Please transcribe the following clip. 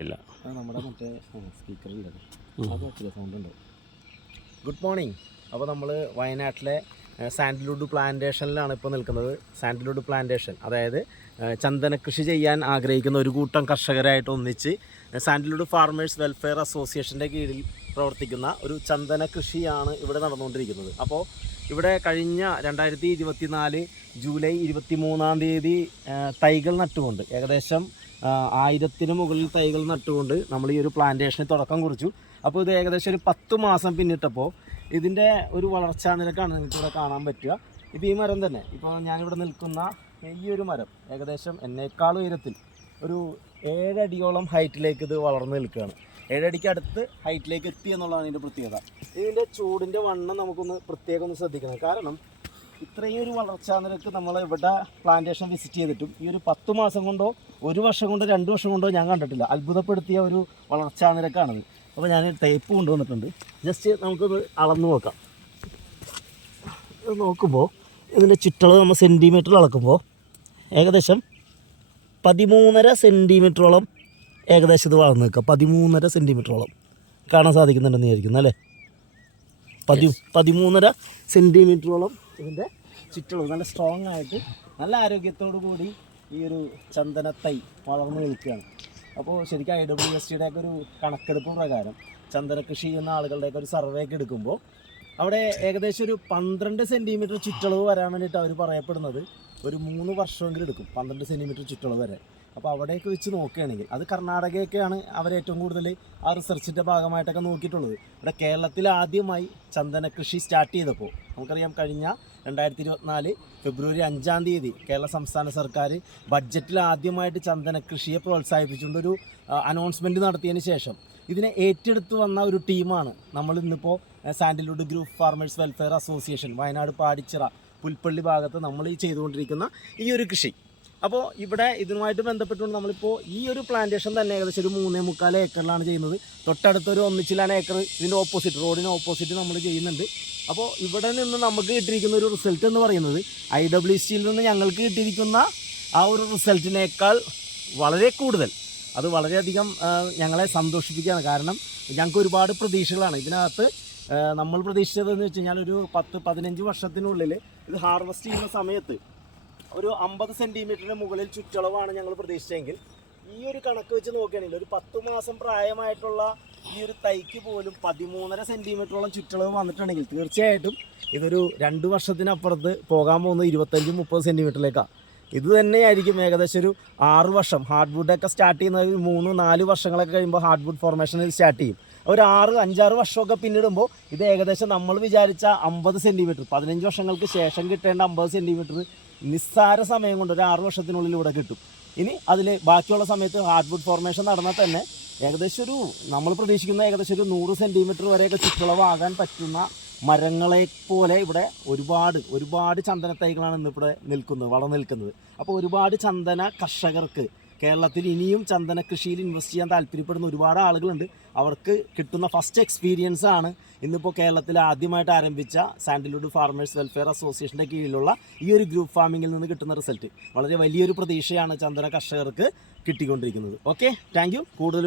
ഇല്ല. നമ്മുടെ മറ്റേ സ്പീക്കറിന്റെ സൗണ്ട് ഉണ്ടാവും ഗുഡ് മോർണിംഗ് അപ്പോൾ നമ്മൾ വയനാട്ടിലെ സാൻഡൽവുഡ് പ്ലാന്റേഷനിലാണ് ഇപ്പോൾ നിൽക്കുന്നത്. സാൻഡൽവുഡ് പ്ലാന്റേഷൻ അതായത് ചന്ദന കൃഷി ചെയ്യാൻ ആഗ്രഹിക്കുന്ന ഒരു കൂട്ടം കർഷകരായിട്ട് ഒന്നിച്ച് സാൻഡൽവുഡ് ഫാർമേഴ്സ് വെൽഫെയർ അസോസിയേഷന്റെ കീഴിൽ പ്രവർത്തിക്കുന്ന ഒരു ചന്ദന കൃഷിയാണ് ഇവിടെ നടന്നുകൊണ്ടിരിക്കുന്നത്. അപ്പോൾ ഇവിടെ കഴിഞ്ഞ രണ്ടായിരത്തി ഇരുപത്തിനാല് ജൂലൈ ഇരുപത്തി മൂന്നാം തീയതി തൈകൾ നട്ടുകൊണ്ട് ഏകദേശം ആയിരത്തിന് മുകളിൽ തൈകൾ നട്ടുകൊണ്ട് നമ്മൾ ഈ ഒരു പ്ലാന്റേഷന് തുടക്കം കുറിച്ചു. അപ്പോൾ ഇത് ഏകദേശം ഒരു പത്ത് മാസം പിന്നിട്ടപ്പോൾ ഇതിന്റെ ഒരു വളർച്ചാ നിരക്കാണ് നിങ്ങൾക്ക് ഇവിടെ കാണാൻ പറ്റുക. ഇപ്പോൾ ഈ മരം തന്നെ ഇപ്പോൾ ഞാനിവിടെ നിൽക്കുന്ന ഈ ഒരു മരം ഏകദേശം എന്നേക്കാൾ ഉയരത്തിൽ ഒരു ഏഴടിയോളം ഹൈറ്റിലേക്ക് ഇത് വളർന്നു നിൽക്കുകയാണ്. ഏഴടിക്ക് അടുത്ത് ഹൈറ്റിലേക്ക് എത്തി എന്നുള്ളതാണ് ഇതിന്റെ പ്രത്യേകത. ഇതിന്റെ ചൂടിന്റെ വണ്ണം നമുക്കൊന്ന് പ്രത്യേകം ഒന്ന് ശ്രദ്ധിക്കണം. കാരണം ഇത്രയും ഒരു വളർച്ചാ നിരക്ക് നമ്മൾ ഇവിടെ പ്ലാന്റേഷൻ വിസിറ്റ് ചെയ്തിട്ടും ഈ ഒരു പത്ത് മാസം കൊണ്ടോ ഒരു വർഷം കൊണ്ടോ രണ്ട് വർഷം കൊണ്ടോ ഞാൻ കണ്ടിട്ടില്ല. അത്ഭുതപ്പെടുത്തിയ ഒരു വളർച്ചാ നിരക്കാണത്. അപ്പോൾ ഞാൻ ടേപ്പ് കൊണ്ടുവന്നിട്ടുണ്ട്. ജസ്റ്റ് നമുക്കൊന്ന് അളന്ന് നോക്കാം. നോക്കുമ്പോൾ ഇതിന്റെ ചുറ്റളവ് നമ്മൾ സെന്റിമീറ്ററിൽ അളക്കുമ്പോൾ ഏകദേശം പതിമൂന്നര സെന്റിമീറ്ററോളം ഏകദേശം ഇത് വളർന്ന് നിൽക്കുക. പതിമൂന്നര സെന്റിമീറ്ററോളം കാണാൻ സാധിക്കുന്നുണ്ടെന്ന് വിചാരിക്കുന്നു അല്ലേ? പതി പതിമൂന്നര സെന്റിമീറ്ററോളം ഇതിന്റെ ചുറ്റളവ് നല്ല സ്ട്രോങ് ആയിട്ട് നല്ല ആരോഗ്യത്തോടു കൂടി ഈ ഒരു ചന്ദന തൈ വളർന്നു നിൽക്കുകയാണ്. അപ്പോൾ ശരിക്കും ഐ ഡബ്ല്യു എസ് ടിയുടെ ഒക്കെ ഒരു കണക്കെടുപ്പ് പ്രകാരം ചന്ദന കൃഷി ചെയ്യുന്ന ആളുകളുടെയൊക്കെ ഒരു സർവേ ഒക്കെ എടുക്കുമ്പോൾ അവിടെ ഏകദേശം ഒരു പന്ത്രണ്ട് സെന്റിമീറ്റർ ചുറ്റളവ് വരാൻ വേണ്ടിയിട്ട് അവർ പറയപ്പെടുന്നത് ഒരു മൂന്ന് വർഷമെങ്കിലും എടുക്കും പന്ത്രണ്ട് സെന്റിമീറ്റർ ചുറ്റളവ് വരെ. അപ്പോൾ അവിടെയൊക്കെ വെച്ച് നോക്കുകയാണെങ്കിൽ അത് കർണാടകയൊക്കെയാണ് അവർ ഏറ്റവും കൂടുതൽ ആ റിസർച്ചിന്റെ ഭാഗമായിട്ടൊക്കെ നോക്കിയിട്ടുള്ളത്. ഇവിടെ കേരളത്തിൽ ആദ്യമായി ചന്ദന കൃഷി സ്റ്റാർട്ട് ചെയ്തപ്പോൾ നമുക്കറിയാം കഴിഞ്ഞ രണ്ടായിരത്തി ഇരുപത്തിനാല് ഫെബ്രുവരി അഞ്ചാം തീയതി കേരള സംസ്ഥാന സർക്കാർ ബഡ്ജറ്റിൽ ആദ്യമായിട്ട് ചന്ദന കൃഷിയെ പ്രോത്സാഹിപ്പിച്ചുകൊണ്ടൊരു അനൗൺസ്മെന്റ് നടത്തിയതിന് ശേഷം ഇതിനെ ഏറ്റെടുത്ത് വന്ന ഒരു ടീമാണ് നമ്മൾ ഇന്നിപ്പോൾ sandalwood group farmers welfare association Wayanad Padichira Pulpally ഭാഗത്ത് നമ്മൾ ഈ ചെയ്തുകൊണ്ടിരിക്കുന്ന ഈ ഒരു കൃഷി. അപ്പോൾ ഇവിടെ ഇതുമായിട്ട് ബന്ധപ്പെട്ടുകൊണ്ട് നമ്മളിപ്പോൾ ഈ ഒരു പ്ലാന്റേഷൻ തന്നെ ഏകദേശം ഒരു മൂന്നേ മുക്കാൽ ഏക്കറിലാണ് ചെയ്യുന്നത്. തൊട്ടടുത്തൊരു ഒന്നിച്ചിലാണ് ഏക്കർ ഇതിന്റെ ഓപ്പോസിറ്റ് റോഡിന് ഓപ്പോസിറ്റ് നമ്മൾ ചെയ്യുന്നുണ്ട്. അപ്പോൾ ഇവിടെ നിന്ന് നമുക്ക് കിട്ടിയിരിക്കുന്ന ഒരു റിസൾട്ട് എന്ന് പറയുന്നത് ഐ ഡബ്ല്യു സിയിൽ നിന്ന് ഞങ്ങൾക്ക് കിട്ടിയിരിക്കുന്ന ആ ഒരു റിസൾട്ടിനേക്കാൾ വളരെ കൂടുതൽ. അത് വളരെയധികം ഞങ്ങളെ സന്തോഷിപ്പിക്കുകയാണ്. കാരണം ഞങ്ങൾക്ക് ഒരുപാട് പ്രതീക്ഷകളാണ്. ഇതിനകത്ത് നമ്മൾ പ്രതീക്ഷിച്ചതെന്ന് വെച്ച് കഴിഞ്ഞാൽ ഒരു പത്ത് പതിനഞ്ച് വർഷത്തിനുള്ളിൽ ഇത് ഹാർവെസ്റ്റ് ചെയ്യുന്ന സമയത്ത് ഒരു അമ്പത് സെന്റിമീറ്ററിന് മുകളിൽ ചുറ്റളവാണ് ഞങ്ങൾ പ്രതീക്ഷിച്ചെങ്കിൽ ഈ ഒരു കണക്ക് വെച്ച് നോക്കുകയാണെങ്കിൽ ഒരു പത്ത് മാസം പ്രായമായിട്ടുള്ള ഈ ഒരു തൈക്ക് പോലും പതിമൂന്നര സെന്റിമീറ്ററോളം ചുറ്റളവ് വന്നിട്ടുണ്ടെങ്കിൽ തീർച്ചയായിട്ടും ഇതൊരു രണ്ട് വർഷത്തിനപ്പുറത്ത് പോകാൻ പോകുന്നത് ഇരുപത്തഞ്ച് മുപ്പത് സെന്റിമീറ്ററിലേക്കാണ് ഇത് തന്നെയായിരിക്കും ഏകദേശം ഒരു ആറ് വർഷം. ഹാർഡ് വുഡൊക്കെ സ്റ്റാർട്ട് ചെയ്യുന്നത് മൂന്ന് നാല് വർഷങ്ങളൊക്കെ കഴിയുമ്പോൾ ഹാർഡ് വുഡ് ഫോർമേഷൻ സ്റ്റാർട്ട് ചെയ്യും. ഒരു ആറ് അഞ്ചാറ് വർഷമൊക്കെ പിന്നിടുമ്പോൾ ഇത് ഏകദേശം നമ്മൾ വിചാരിച്ച അമ്പത് സെന്റിമീറ്റർ പതിനഞ്ച് വർഷങ്ങൾക്ക് ശേഷം കിട്ടേണ്ട അമ്പത് സെന്റിമീറ്റർ നിസ്സാര സമയം കൊണ്ട് ഒരു ആറ് വർഷത്തിനുള്ളിൽ ഇവിടെ കിട്ടും. ഇനി അതിൽ ബാക്കിയുള്ള സമയത്ത് ഹാർഡ് വുഡ് ഫോർമേഷൻ നടന്നാൽ തന്നെ ഏകദേശം ഒരു നമ്മൾ പ്രതീക്ഷിക്കുന്ന ഏകദേശം ഒരു നൂറ് സെന്റിമീറ്റർ വരെയൊക്കെ ചുറ്റളവാകാൻ പറ്റുന്ന മരങ്ങളെ പോലെ ഇവിടെ ഒരുപാട് ഒരുപാട് ചന്ദന തൈകളാണ് ഇന്നിവിടെ നിൽക്കുന്നത് വളർന്നു നിൽക്കുന്നത്. അപ്പോൾ ഒരുപാട് ചന്ദന കർഷകർക്ക് കേരളത്തിൽ ഇനിയും ചന്ദന കൃഷിയിൽ ഇൻവെസ്റ്റ് ചെയ്യാൻ താല്പര്യപ്പെടുന്ന ഒരുപാട് ആളുകളുണ്ട്. അവർക്ക് കിട്ടുന്ന ഫസ്റ്റ് എക്സ്പീരിയൻസ് ആണ് ഇന്നിപ്പോൾ കേരളത്തിൽ ആദ്യമായിട്ട് ആരംഭിച്ച സാൻഡൽവുഡ് ഫാർമേഴ്സ് വെൽഫെയർ അസോസിയേഷന്റെ കീഴിലുള്ള ഈ ഒരു ഗ്രൂപ്പ് ഫാമിങ്ങിൽ നിന്ന് കിട്ടുന്ന റിസൾട്ട് വളരെ വലിയൊരു പ്രതീക്ഷയാണ് ചന്ദന കർഷകർക്ക് കിട്ടിക്കൊണ്ടിരിക്കുന്നത്. ഓക്കെ താങ്ക് കൂടുതൽ